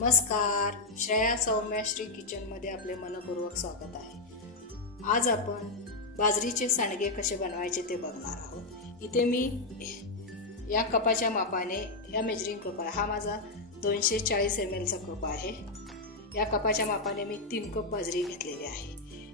नमस्कार, श्रेया सौम्याश्री किचनमध्ये आपले मनपूर्वक स्वागत आहे। आज आपण बाजरीचे सांडगे कसे बनवायचे ते बघणार आहोत। इथे मी या कपाच्या मापाने, या मेजरिंग कप आहे, हा माझा 240 ml चा कप आहे। या कपाच्या मापाने मी 3 कप बाजरी घेतलेली आहे।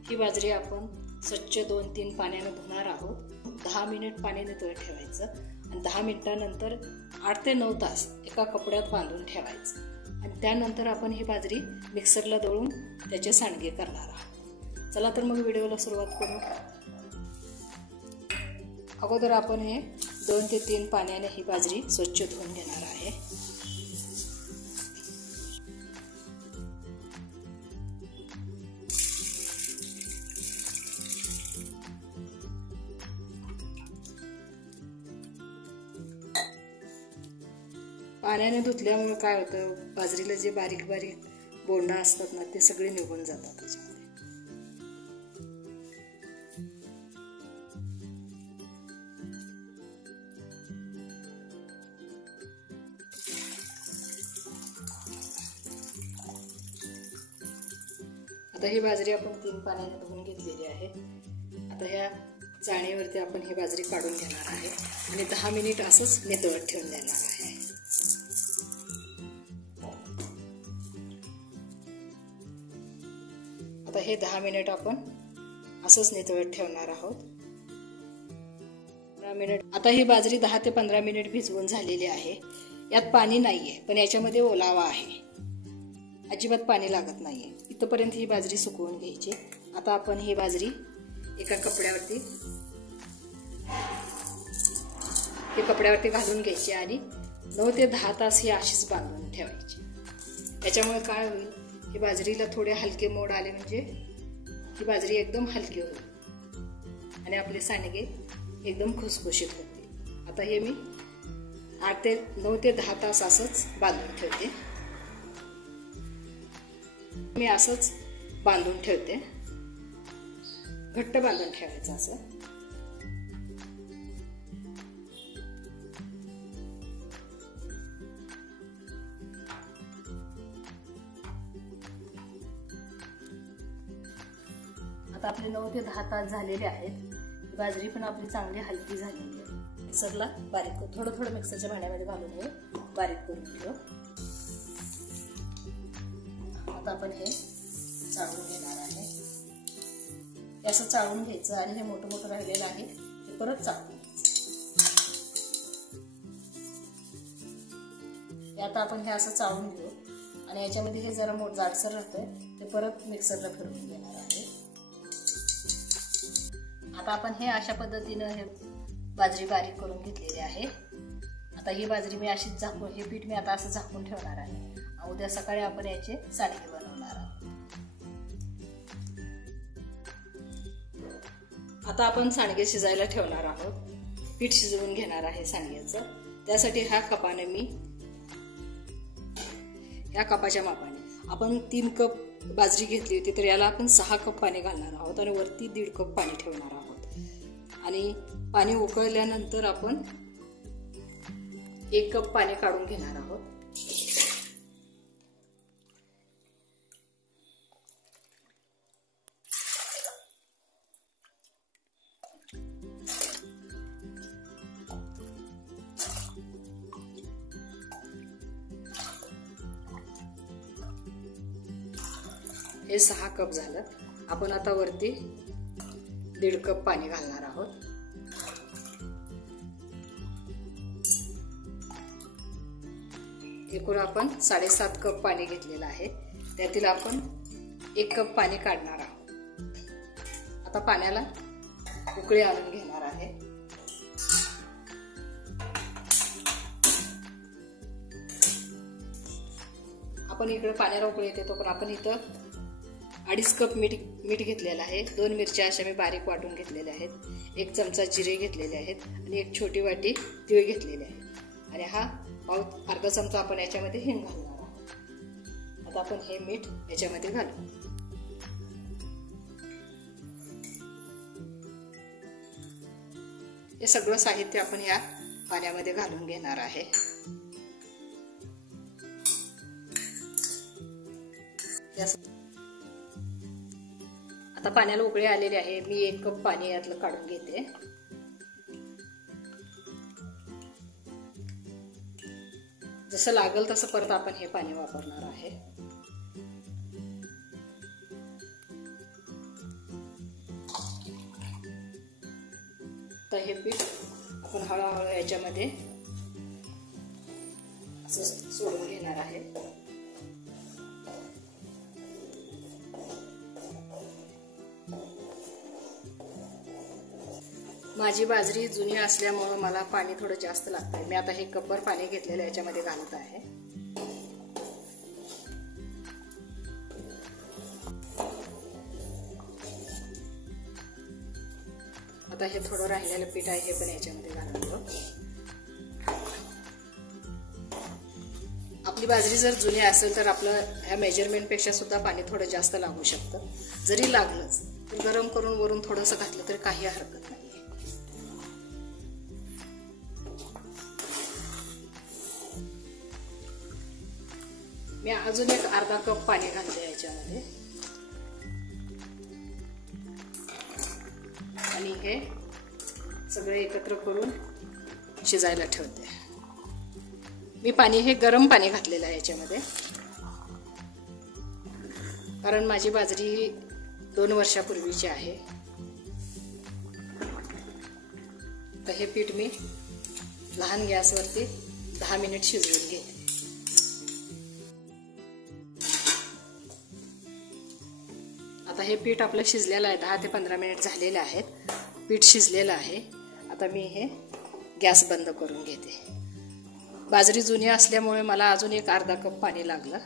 ही बाजरी आपण स्वच्छ 2-3 पाण्याने धुणार आहोत। 10 मिनिट पाणी नितळत ठेवायचं आणि 10 मिनिटानंतर 8 ते 9 तास एका कपड्यात बांधून ठेवायचं आणि त्यानंतर आपण ही बाजरी मिक्सरला दळून त्याचे सांडगे करणार आहोत। चला तर मग व्हिडिओला सुरुवात करू। अगोदर आपण हे 2 ते 3 पाण्याने ही बाजरी स्वच्छ धुवून घेणार आहे। पाण्याने धुतल्यामुळे काय होतं, बाजरीला जे बारीक बारीक बोंडा असतात ना, ते सगळे निघून जातात त्याच्यामध्ये। आता ही बाजरी आपण 3 पाण्याने धुवून घेतलेली आहे। आता ह्या चाळणीवरती आपण ही बाजरी काढून घेणार आहे आणि 10 मिनिट असंच नितळत ठेवून देणार आहे। आता हे 10 मिनिट आपण असंच नितळत ठेवणार आहोत। 15 मिनिट। आता ही बाजरी 10 ते 15 मिनिट भिजवून झालेली आहे। यात पाणी नाहीये, पण याच्यामध्ये ओलावा आहे, अजिबात पाणी लागत नाहीये। इथपर्यंत ही बाजरी सुकवून घ्यायची। आता आपण ही बाजरी एका कपड्यावरती घालून घ्यायची आणि 9 ते 10 तास ही अशीच बांधून ठेवायची। त्याच्यामुळे काय होईल, ही बाजरीला थोडे हलके मोड आले म्हणजे ही बाजरी एकदम हलकी होईल आणि आपले सांडगे एकदम खुसखुशीत होतील। आता हे मी 9 ते 10 तास असंच बांधून ठेवते। मी असंच बांधून ठेवते, घट्ट बांधून ठेवायचं असं। आता आपले 9 ते 10 तास झालेले आहेत। बाजरी पण आपली चांगली हलकी झालेली आहे। मिक्सरला बारीक करू, थोडं थोडं मिक्सरच्या भांड्यामध्ये घालून हे बारीक करून घेऊ। आता आपण हे चाळून घेणार आहे। हे असं चाळून घ्यायचं आणि हे मोठं मोठं राहिलेलं आहे ते परत चाळून घ्यायचं। आता आपण हे असं चाळून घेऊ आणि याच्यामध्ये हे जरा जाडसर राहतंय ते परत मिक्सरला फिरवून घेणार आहे। आता आपण हे अशा पद्धतीनं हे बाजरी बारीक करून घेतलेली आहे। आता ही बाजरी मी अशीच झाकून, हे पीठ मी आता असं झाकून ठेवणार आहे। उद्या सकाळी आपण याचे सांडगे बनवणार आहोत। आता आपण सांडगे शिजायला ठेवणार आहोत। पीठ शिजवून घेणार आहे सांडग्याचं। त्यासाठी ह्या कपाने मी, या कपाच्या मापाने आपण 3 कप बाजरी घेतली होती, तर याला आपण 6 कप पाणी घालणार आहोत आणि वरती 1.5 कप पाणी ठेवणार आहोत। आणि पाणी उकळल्यानंतर आपण 1 कप पाणी काढून घेणार आहोत। हे 6 कप झालं। आपण आता वरती 1.5 कप पाणी घालणार आहोत। एकूण आपण 7.5 कप पाणी घेतलेलं आहे। त्यातील आपण 1 कप पाणी काढणार आहोत। आता पाण्याला उकळी आणून घेणार आहे। आपण इकडे पाण्याला उकळी येते तो पण आपण इथं 2.5 कप मीठ घेतलेलं आहे। 2 मिरच्या अशा मी बारीक वाटून घेतलेल्या आहेत। 1 चमचा जिरे घेतलेले आहेत आणि 1 छोटी वाटी तीळ घेतलेले आहे आणि हा अर्धा चमचा आपण याच्यामध्ये हिंग घालणार आहोत। आता आपण हे मीठ याच्यामध्ये घालू। हे सगळं साहित्य आपण या पाण्यामध्ये घालून घेणार आहे। आता पाण्याला उकळी आलेली आहे. मी 1 कप पाणी यातलं काढून घेते. जसं लागेल तसं परत आपण हे पाणी वापरणार आहे. तर हे पीठ आपण हळूहळू याच्यामध्ये असं सोडून घेणार आहे. माझी बाजरी जुनी असल्यामुळे मला पाणी थोडं जास्त लागतंय. मी आता हे कपभर पाणी घेतलेलं याच्यामध्ये घालत आहे. आता हे थोडं राहिलेलं पीठ आहे हे पण याच्यामध्ये घालतो. आपली बाजरी जर जुनी असेल तर आपलं ह्या मेजरमेंट पेक्षा सुद्धा पाणी थोडं जास्त लागू शकतं. जरी लागलंच तर गरम करून वरून थोडंसं घातलं तरी काही हरकत नाही. मी अजून एक अर्धा कप पाणी घालते याच्यामध्ये आणि हे सगळे एकत्र करून शिजायला ठेवते. मी पाणी हे गरम पाणी घातलेलं आहे याच्यामध्ये, कारण माझी बाजरी 2 वर्षापूर्वीची आहे. तर हे पीठ मी लहान गॅसवरती 10 मिनिट शिजवून घेते. आता हे पीठ आपलं शिजलेलं आहे. 10 ते 15 मिनिट झालेले आहेत. पीठ शिजलेलं आहे. आता मी हे गॅस बंद करून घेते. बाजरी जुनी असल्यामुळे मला अजून एक अर्धा कप पाणी लागलं.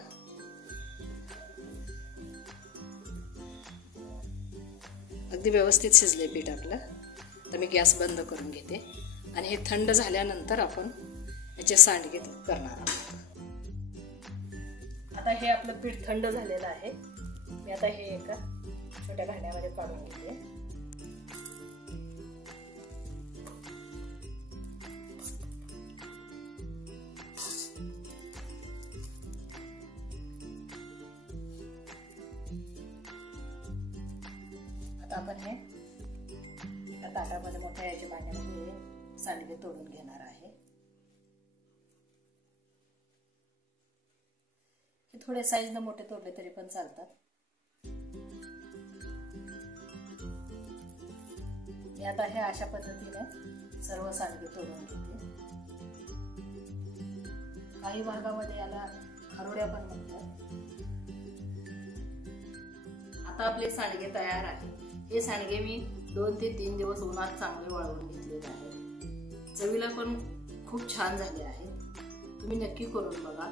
अगदी व्यवस्थित शिजले पीठ आपलं. तर मी गॅस बंद करून घेते आणि हे थंड झाल्यानंतर आपण याचे सांडगे करणार आहोत. आता हे आपलं पीठ थंड झालेलं आहे. मी आता हे एका छोट्या भांड्यामध्ये काढून घेते. आता आपण हे एका ताटामध्ये मोठ्या याच्या भांड्यामध्ये सांडगे तोडून घेणार आहे. हे थोडे साईजने मोठे तोडले तरी पण चालतात. मी आता हे अशा पद्धतीने सर्व सांडगे तोडून घेते. काही भागामध्ये याला खारोड्या पण म्हणतात. आता आपले सांडगे तयार आहे. हे सांडगे मी 2 ते 3 दिवस उन्हात चांगले वाळवून घेतलेले आहे. चवीला पण खूप छान झाले आहेत. तुम्ही नक्की करून बघा.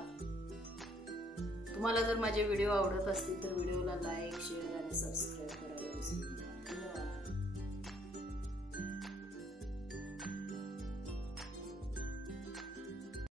तुम्हाला जर माझे व्हिडिओ आवडत असतील तर व्हिडिओला लाईक, शेअर आणि सबस्क्राईब करा.